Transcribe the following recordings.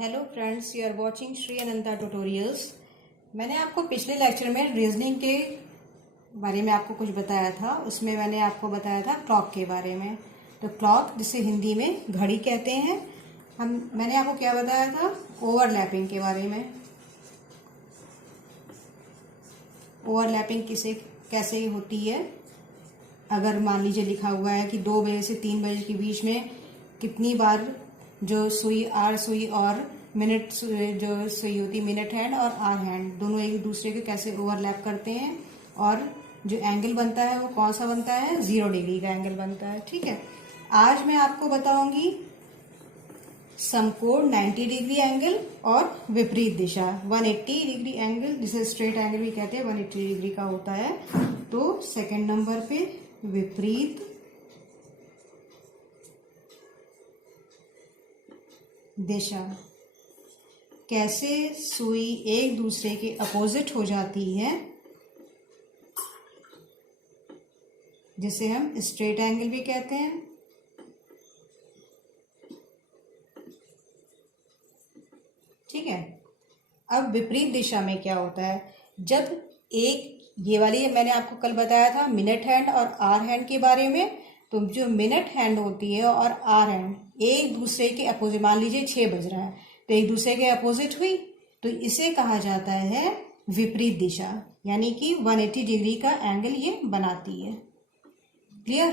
Hello friends, you are watching Shri Ananta tutorials. मैंने आपको पिछले लेक्चर में रीजनिंग के बारे में आपको कुछ बताया था। उसमें मैंने आपको बताया था क्लॉक के बारे में। तो क्लॉक, जिसे हिंदी में घड़ी कहते हैं, मैंने आपको क्या बताया था? ओवरलैपिंग के बारे में। ओवरलैपिंग कैसे होती है? अगर मान लीजिए लिखा हुआ है कि 2 बजे से 3 बजे के बीच में कितनी बार जो सुई, आर सुई और मिनट जो सुई होती है, मिनट हैंड और आर हैंड, दोनों एक दूसरे के कैसे ओवरलैप करते हैं, और जो एंगल बनता है वो कौन सा बनता है? 0 डिग्री का एंगल बनता है। ठीक है, आज मैं आपको बताऊंगी समकोण 90 डिग्री एंगल और विपरीत दिशा 180 डिग्री एंगल, जिसे स्ट्रेट एंगल भी कहते हैं, 180 डिग्री का होता है। तो सेकंड नंबर पे विपरीत दिशा, कैसे सुई एक दूसरे के अपोजिट हो जाती है, जिसे हम स्ट्रेट एंगल भी कहते हैं। ठीक है, अब विपरीत दिशा में क्या होता है? जब ये वाली मैंने आपको कल बताया था मिनट हैंड और आर हैंड के बारे में। तो जो मिनट हैंड होती है और आर हैंड एक दूसरे के अपोजिट, मान लीजिए 6 बज रहा है तो एक दूसरे के अपोजिट हुई, तो इसे कहा जाता है विपरीत दिशा, यानी कि 180 डिग्री का एंगल ये बनाती है। क्लियर?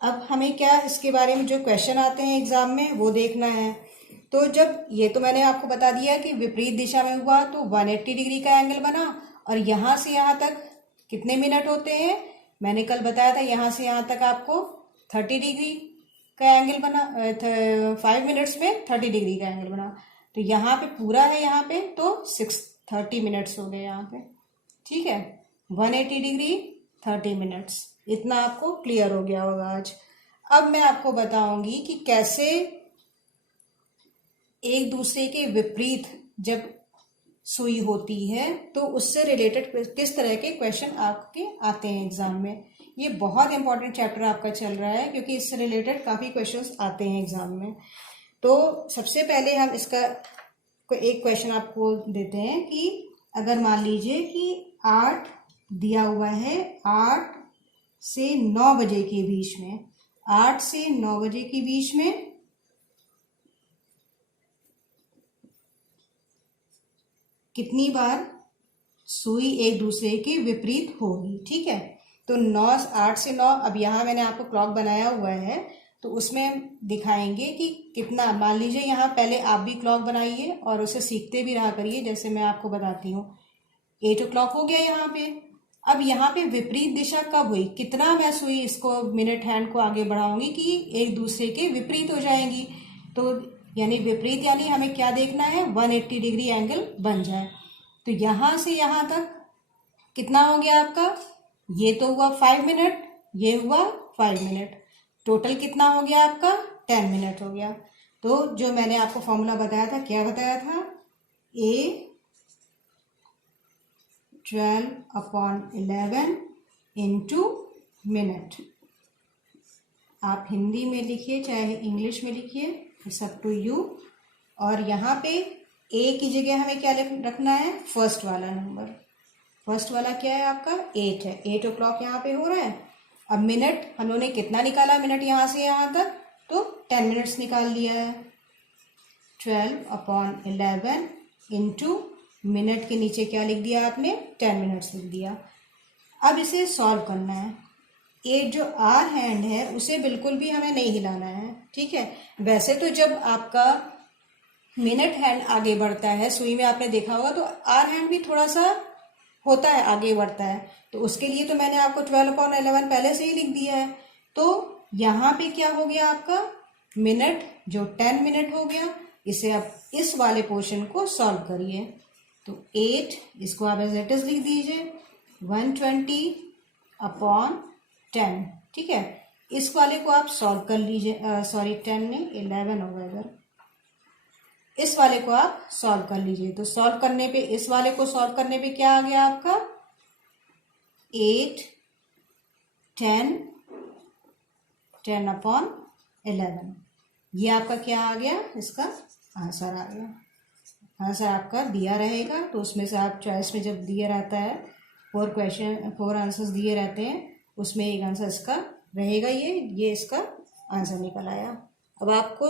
अब हमें क्या इसके बारे में जो क्वेश्चन आते हैं एग्जाम में वो देखना है। तो जब ये तो मैंने आपको बता दिया कि विपरीत दिशा में हुआ तो 180 डिग्री का एंगल बना, और यहां से यहां तक कितने मिनट होते हैं? मैंने कल बताया था यहां से यहां तक आपको 30 डिग्री का एंगल बना। 5 मिनट्स में 30 डिग्री का एंगल बना। तो यहाँ पे पूरा है, यहाँ पे तो 30 मिनट्स हो गए यहाँ पे। ठीक है, 180 डिग्री 30 मिनट्स, इतना आपको क्लियर हो गया होगा आज। अब मैं आपको बताऊंगी कि कैसे एक दूसरे के विपरीत जब सुई होती है तो उससे रिलेटेड किस तरह के क्वेश्चन आपके आते हैं एग्जाम में। ये बहुत इंपॉर्टेंट चैप्टर आपका चल रहा है, क्योंकि इससे रिलेटेड काफी क्वेश्चंस आते हैं एग्जाम में। तो सबसे पहले हम इसका एक क्वेश्चन आपको देते हैं कि अगर मान लीजिए कि 8 दिया हुआ है, 8 से 9 बजे के बीच में, 8 से 9 बजे के बीच में कितनी बार सुई एक दूसरे के विपरीत होगी। ठीक है, तो 8 से 9, अब यहाँ मैंने आपको क्लॉक बनाया हुआ है तो उसमें दिखाएंगे कि कितना। मान लीजिए यहाँ पहले आप भी क्लॉक बनाइए और उसे सीखते भी रहा करिए, जैसे मैं आपको बताती हूँ। 8 o'clock हो गया यहाँ पे। अब यहाँ पे विपरीत दिशा कब हुई? कितना मैं सुई इसको, मिनट हैंड को आगे बढ़ाऊंगी कि एक दूसरे के विपरीत हो जाएंगी। तो यानी विपरीत, यानी हमें क्या देखना है? 180 डिग्री एंगल बन जाए। तो यहां से यहां तक कितना हो गया आपका? ये तो हुआ 5 मिनट, ये हुआ 5 मिनट, टोटल कितना हो गया आपका? 10 मिनट हो गया। तो जो मैंने आपको फॉर्मूला बताया था, क्या बताया था? A 12/11 into minute. आप हिंदी में लिखिए चाहे इंग्लिश में लिखिए, इट्स अप टू यू। और यहाँ पे ए की जगह हमें क्या रखना है? फर्स्ट वाला नंबर। फर्स्ट वाला क्या है आपका? 8 है। 8 o'clock यहाँ पे हो रहा है। अब मिनट हमने कितना निकाला? मिनट यहाँ से यहाँ तक तो 10 मिनट्स निकाल लिया है। 12/11 इंटू मिनट के नीचे क्या लिख दिया आपने? 10 मिनट्स लिख दिया। अब इसे सॉल्व करना है। ये जो आर हैंड है उसे बिल्कुल भी हमें नहीं हिलाना है। ठीक है, वैसे तो जब आपका मिनट हैंड आगे बढ़ता है सुई में, आपने देखा होगा, तो आर हैंड भी थोड़ा सा होता है, आगे बढ़ता है। तो उसके लिए तो मैंने आपको 12/11 पहले से ही लिख दिया है। तो यहाँ पे क्या हो गया आपका? मिनट जो 10 मिनट हो गया। इसे आप इस वाले पोर्शन को सॉल्व करिए। तो 8, इसको आप एज इट इज लिख दीजिए, 120/10। ठीक है, इस वाले को आप सॉल्व कर लीजिए, 10 नहीं 11 होगा इधर। इस वाले को आप सॉल्व कर लीजिए। तो सॉल्व करने पे, इस वाले को सॉल्व करने पे क्या आ गया आपका? 8 10/11। ये आपका क्या आ गया? इसका आंसर आ गया। आंसर आपका दिया रहेगा। तो उसमें से आप चॉइस में जब दिया रहता है 4 आंसर्स दिए रहते हैं, उसमें एक आंसर इसका रहेगा। ये इसका आंसर निकल आया। अब आपको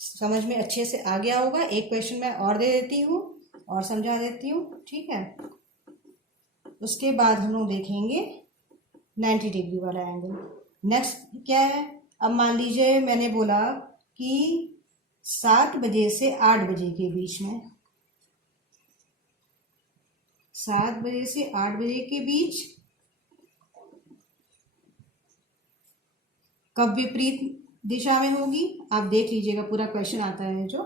समझ में अच्छे से आ गया होगा। एक क्वेश्चन मैं और दे देती हूँ और समझा देती हूँ, ठीक है। उसके बाद हम लोग देखेंगे 90 डिग्री वाला एंगल। नेक्स्ट क्या है, अब मान लीजिए मैंने बोला कि 7 बजे से 8 बजे के बीच में, 7 बजे से 8 बजे के बीच कब विपरीत दिशा में होगी, आप देख लीजिएगा, पूरा क्वेश्चन आता है जो।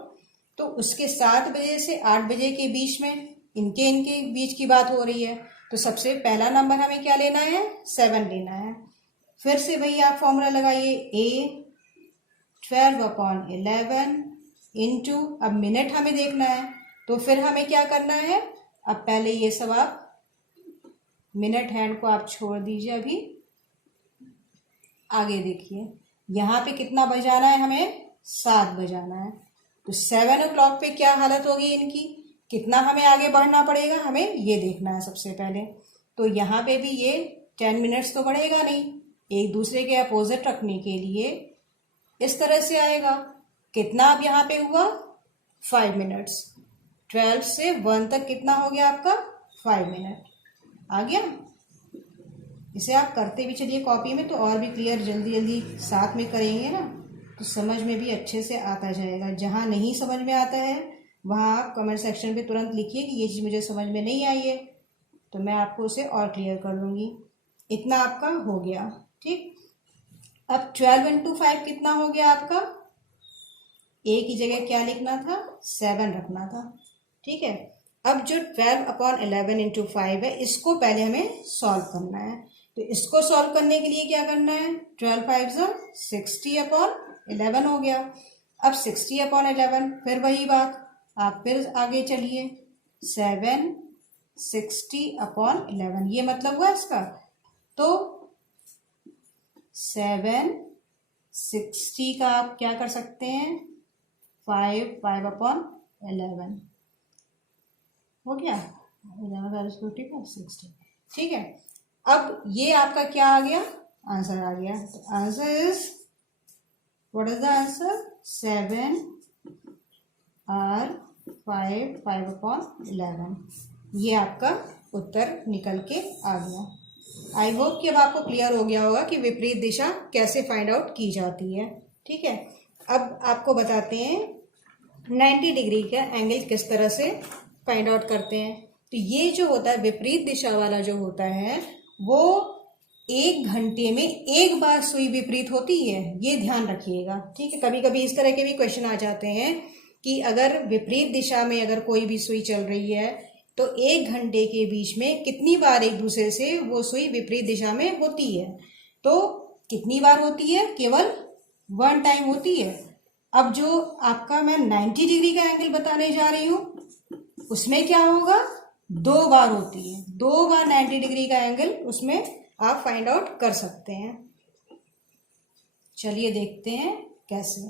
तो उसके 7 बजे से 8 बजे के बीच में इनके बीच की बात हो रही है। तो सबसे पहला नंबर हमें क्या लेना है, 7 लेना है। फिर से वही आप फॉर्मूला लगाइए, a 12/11 इंटू, अब मिनट हमें देखना है, तो फिर हमें क्या करना है, अब पहले ये सब आप मिनट हैंड को आप छोड़ दीजिए, अभी आगे देखिए यहाँ पे कितना बजाना है, हमें 7 बजाना है। तो 7 o'clock पे क्या हालत होगी इनकी, कितना हमें आगे बढ़ना पड़ेगा, हमें ये देखना है सबसे पहले। तो यहाँ पे भी ये 10 मिनट्स तो बढ़ेगा नहीं, एक दूसरे के अपोजिट रखने के लिए इस तरह से आएगा। कितना अब यहाँ पे हुआ, 5 मिनट्स। 12 से 1 तक कितना हो गया आपका, 5 मिनट आ गया। इसे आप करते भी चलिए कॉपी में, तो और भी क्लियर जल्दी जल्दी साथ में करेंगे ना, तो समझ में भी अच्छे से आता जाएगा। जहाँ नहीं समझ में आता है वहाँ आप कमेंट सेक्शन पे तुरंत लिखिए कि ये चीज़ मुझे समझ में नहीं आई है, तो मैं आपको उसे और क्लियर कर दूँगी। इतना आपका हो गया, ठीक। अब 12 इंटू 5 कितना हो गया आपका, ए की जगह क्या लिखना था, 7 रखना था, ठीक है। अब जो 12/11 इंटू 5 है, इसको पहले हमें सॉल्व करना है। तो इसको सॉल्व करने के लिए क्या करना है, 12 5 60/11 हो गया। अब 60/11, फिर वही बात, आप फिर आगे चलिए, 7 60/11, ये मतलब हुआ इसका। तो 7 60 का आप क्या कर सकते हैं, 5/11 हो गया, 60, ठीक है। अब ये आपका क्या आ गया, आंसर आ गया। तो answer is, what is the answer, 7 और 5/11। ये आपका उत्तर निकल के आ गया। आई होप कि अब आपको क्लियर हो गया होगा कि विपरीत दिशा कैसे फाइंड आउट की जाती है, ठीक है। अब आपको बताते हैं 90 डिग्री का एंगल किस तरह से फाइंड आउट करते हैं। तो ये जो होता है विपरीत दिशा वाला जो होता है, वो 1 घंटे में एक बार सुई विपरीत होती है, ये ध्यान रखिएगा, ठीक है। कभी कभी इस तरह के भी क्वेश्चन आ जाते हैं कि अगर विपरीत दिशा में अगर कोई भी सुई चल रही है, तो 1 घंटे के बीच में कितनी बार एक दूसरे से वो सुई विपरीत दिशा में होती है। तो कितनी बार होती है, केवल 1 टाइम होती है। अब जो आपका मैं 90 डिग्री का एंगल बताने जा रही हूँ, उसमें क्या होगा, 2 बार होती है, 2 बार 90 डिग्री का एंगल उसमें आप फाइंड आउट कर सकते हैं। चलिए देखते हैं कैसे।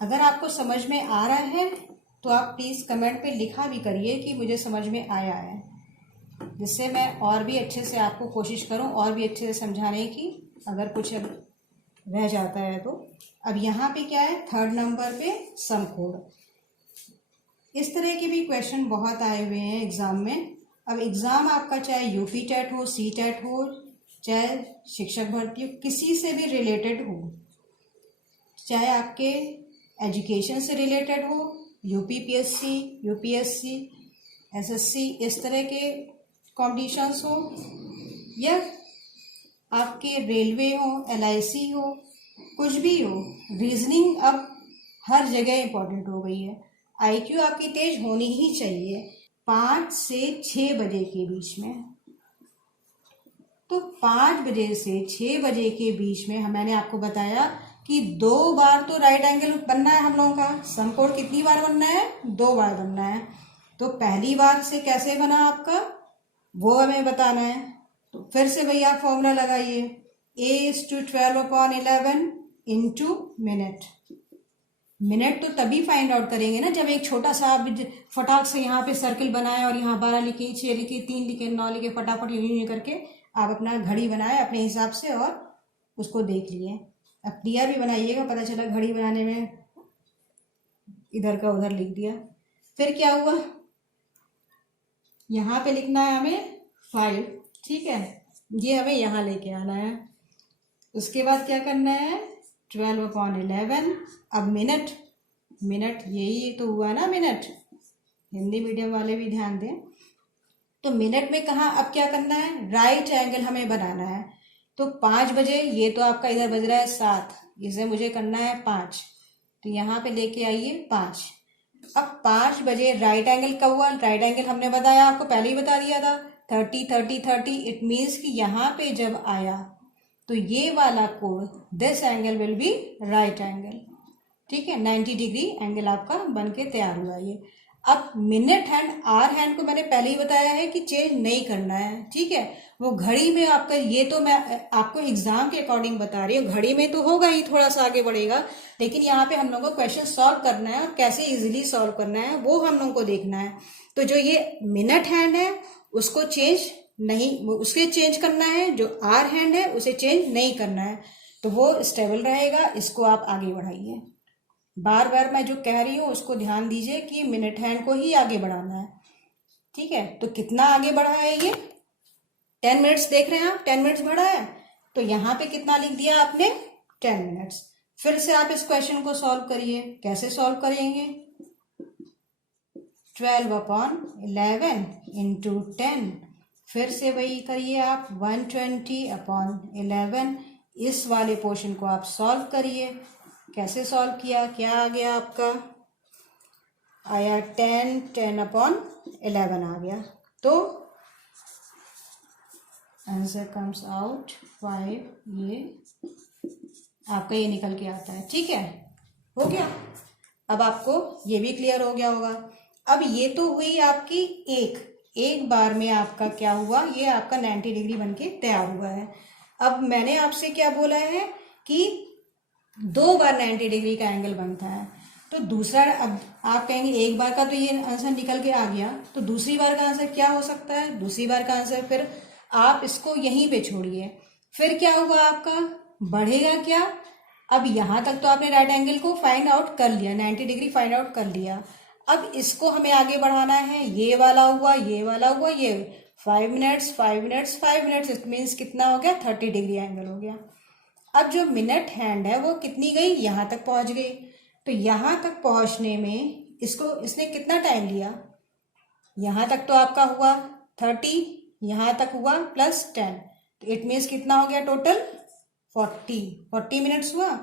अगर आपको समझ में आ रहा है तो आप प्लीज़ कमेंट पे लिखा भी करिए कि मुझे समझ में आया है, जिससे मैं और भी अच्छे से आपको कोशिश करूं और भी अच्छे से समझाने की, अगर कुछ रह जाता है तो। अब यहाँ पे क्या है, 3rd नंबर पे समकोण। इस तरह के भी क्वेश्चन बहुत आए हुए हैं एग्ज़ाम में। अब एग्ज़ाम आपका चाहे यूपी टेट हो, सी टेट हो, चाहे शिक्षक भर्ती हो, किसी से भी रिलेटेड हो, चाहे आपके एजुकेशन से रिलेटेड हो, यूपीपीएससी, यूपीएससी, एसएससी, इस तरह के कॉम्पिटिशन्स हो, या आपके रेलवे हो, एलआईसी हो, कुछ भी हो, रीजनिंग अब हर जगह इम्पोर्टेंट हो गई है। आईक्यू आपकी तेज होनी ही चाहिए 5 से 6 बजे के बीच में। तो 5 बजे से 6 बजे के बीच में मैंने आपको बताया कि 2 बार तो राइट एंगल बनना है हम लोगों का। समकोण कितनी बार बनना है, 2 बार बनना है। तो पहली बार से कैसे बना आपका, वो हमें बताना है। तो फिर से भैया फॉर्मूला लगाइए, A/12/11 इंटू मिनट। मिनट तो तभी फाइंड आउट करेंगे ना जब एक छोटा सा आप फटाक से यहाँ पे सर्किल बनाए और यहाँ 12 लिखे, 6 लिखे, 3 लिखे, 9 लिखे, फटाफट यूं करके आप अपना घड़ी बनाए अपने हिसाब से और उसको देख लिए। अब क्लियर भी बनाइएगा, पता चला घड़ी बनाने में इधर का उधर लिख दिया। फिर क्या हुआ, यहाँ पे लिखना है हमें 5, ठीक है, ये हमें यहाँ लेके आना है। उसके बाद क्या करना है 12/11। अब मिनट, मिनट यही तो हुआ ना मिनट, हिंदी मीडियम वाले भी ध्यान दें। तो मिनट में कहाँ अब क्या करना है, राइट एंगल हमें बनाना है। तो 5 बजे, ये तो आपका इधर बज रहा है 7, इसे मुझे करना है 5, तो यहाँ पे लेके आइए 5। अब 5 बजे राइट एंगल कब हुआ, राइट एंगल हमने बताया, आपको पहले ही बता दिया था 30 30 30। इट मीन्स कि यहाँ पे जब आया तो ये वाला कोण, this angle will be right angle, ठीक है, 90 डिग्री एंगल आपका बन के तैयार हुआ ये। अब मिनट हैंड, आर हैंड को मैंने पहले ही बताया है कि चेंज नहीं करना है, ठीक है। वो घड़ी में आपका, ये तो मैं आपको एग्जाम के अकॉर्डिंग बता रही हूँ, घड़ी में तो होगा ही, थोड़ा सा आगे बढ़ेगा, लेकिन यहाँ पे हम लोगों को क्वेश्चन सॉल्व करना है और कैसे इजीली सॉल्व करना है वो हम लोगों को देखना है। तो जो ये मिनट हैंड है उसको चेंज नहीं, उसके चेंज करना है, जो आर हैंड है उसे चेंज नहीं करना है, तो वो स्टेबल रहेगा। इसको आप आगे बढ़ाइए, बार बार मैं जो कह रही हूँ उसको ध्यान दीजिए कि मिनट हैंड को ही आगे बढ़ाना है, ठीक है। तो कितना आगे बढ़ा है ये, 10 मिनट्स देख रहे हैं आप, 10 मिनट्स बढ़ा है, तो यहाँ पे कितना लिख दिया आपने 10 मिनट्स। फिर से आप इस क्वेश्चन को सॉल्व करिए, कैसे सॉल्व करेंगे, 12/11 इंटू 10, फिर से वही करिए आप 120/11। इस वाले पोर्शन को आप सॉल्व करिए, कैसे सॉल्व किया, क्या आ गया आपका, आया 10/11 आ गया। तो आंसर कम्स आउट 5, ये आपका ये निकल के आता है, ठीक है, हो गया। अब आपको ये भी क्लियर हो गया होगा। अब ये तो हुई आपकी एक बार में आपका क्या हुआ, ये आपका 90 डिग्री बनके तैयार हुआ है। अब मैंने आपसे क्या बोला है कि 2 बार 90 डिग्री का एंगल बनता है, तो दूसरा, अब आप कहेंगे एक बार का तो ये आंसर निकल के आ गया, तो दूसरी बार का आंसर क्या हो सकता है, दूसरी बार का आंसर फिर आप इसको यहीं पे छोड़िए। फिर क्या हुआ आपका, बढ़ेगा क्या, अब यहां तक तो आपने राइट एंगल को फाइंड आउट कर लिया, 90 डिग्री फाइंड आउट कर लिया। अब इसको हमें आगे बढ़ाना है, ये वाला हुआ, ये वाला हुआ, ये 5 minutes 5 minutes 5 minutes, it means कितना हो गया 30 डिग्री एंगल हो गया। अब जो मिनट हैंड है वो कितनी गई, यहां तक पहुंच गई, तो यहां तक पहुंचने में इसने कितना टाइम लिया, यहां तक तो आपका हुआ 30, यहां तक हुआ प्लस 10, तो इट मीन्स कितना हो गया टोटल 40 मिनट्स हुआ।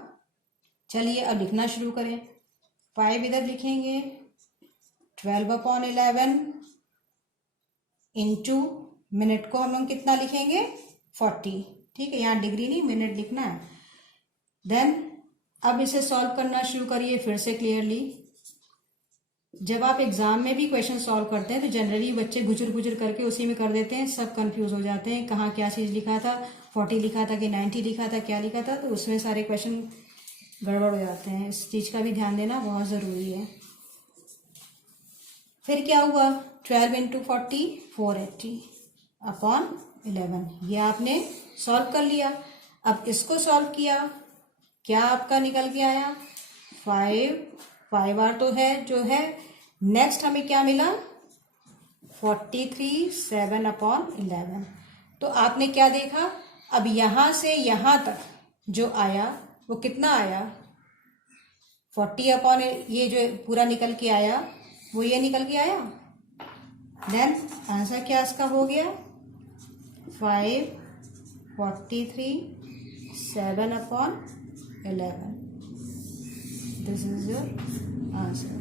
चलिए अब लिखना शुरू करें, 5 इधर लिखेंगे, 12/11 इंटू मिनट को हम लोग कितना लिखेंगे 40, ठीक है, यहाँ डिग्री नहीं मिनट लिखना है। देन अब इसे सॉल्व करना शुरू करिए फिर से क्लियरली। जब आप एग्जाम में भी क्वेश्चन सॉल्व करते हैं तो जनरली बच्चे गुजर गुजर करके उसी में कर देते हैं, सब कंफ्यूज हो जाते हैं, कहाँ क्या चीज़ लिखा था, 40 लिखा था कि 90 लिखा था, क्या लिखा था, तो उसमें सारे क्वेश्चन गड़बड़ हो जाते हैं। इस चीज़ का भी ध्यान देना बहुत ज़रूरी है। फिर क्या हुआ, 12 इंटू 40 480/11, ये आपने सॉल्व कर लिया। अब इसको सॉल्व किया, क्या आपका निकल के आया 5 बार तो है जो है। नेक्स्ट हमें क्या मिला 43 7/11। तो आपने क्या देखा, अब यहां से यहां तक जो आया वो कितना आया 40 ये जो पूरा निकल के आया वो ये निकल के आया। देन आंसर क्या इसका हो गया 5 43 7/11। This is your answer.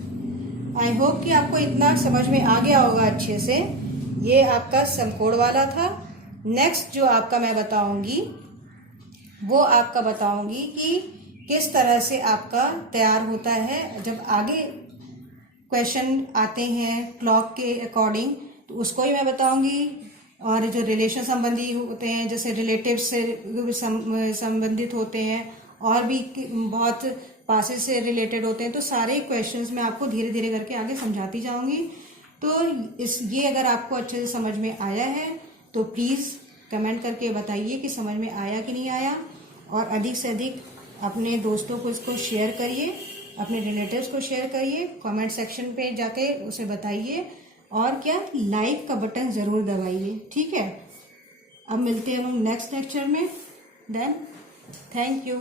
I hope कि आपको इतना समझ में आ गया होगा अच्छे से। ये आपका समकोण वाला था। नेक्स्ट जो आपका मैं बताऊंगी वो आपका बताऊंगी कि किस तरह से आपका तैयार होता है जब आगे क्वेश्चन आते हैं क्लॉक के अकॉर्डिंग, तो उसको ही मैं बताऊंगी। और जो रिलेशन संबंधी होते हैं, जैसे रिलेटिव से संबंधित होते हैं, और भी बहुत पासेस से रिलेटेड होते हैं। तो सारे क्वेश्चंस मैं आपको धीरे धीरे करके आगे समझाती जाऊंगी। तो ये अगर आपको अच्छे से समझ में आया है तो प्लीज़ कमेंट करके बताइए कि समझ में आया कि नहीं आया, और अधिक से अधिक अपने दोस्तों को इसको शेयर करिए, अपने रिलेटिव्स को शेयर करिए, कमेंट सेक्शन पे जाके उसे बताइए, और क्या, लाइक का बटन ज़रूर दबाइए। ठीक है, अब मिलते हैं हम नेक्स्ट लेक्चर में। Then thank you.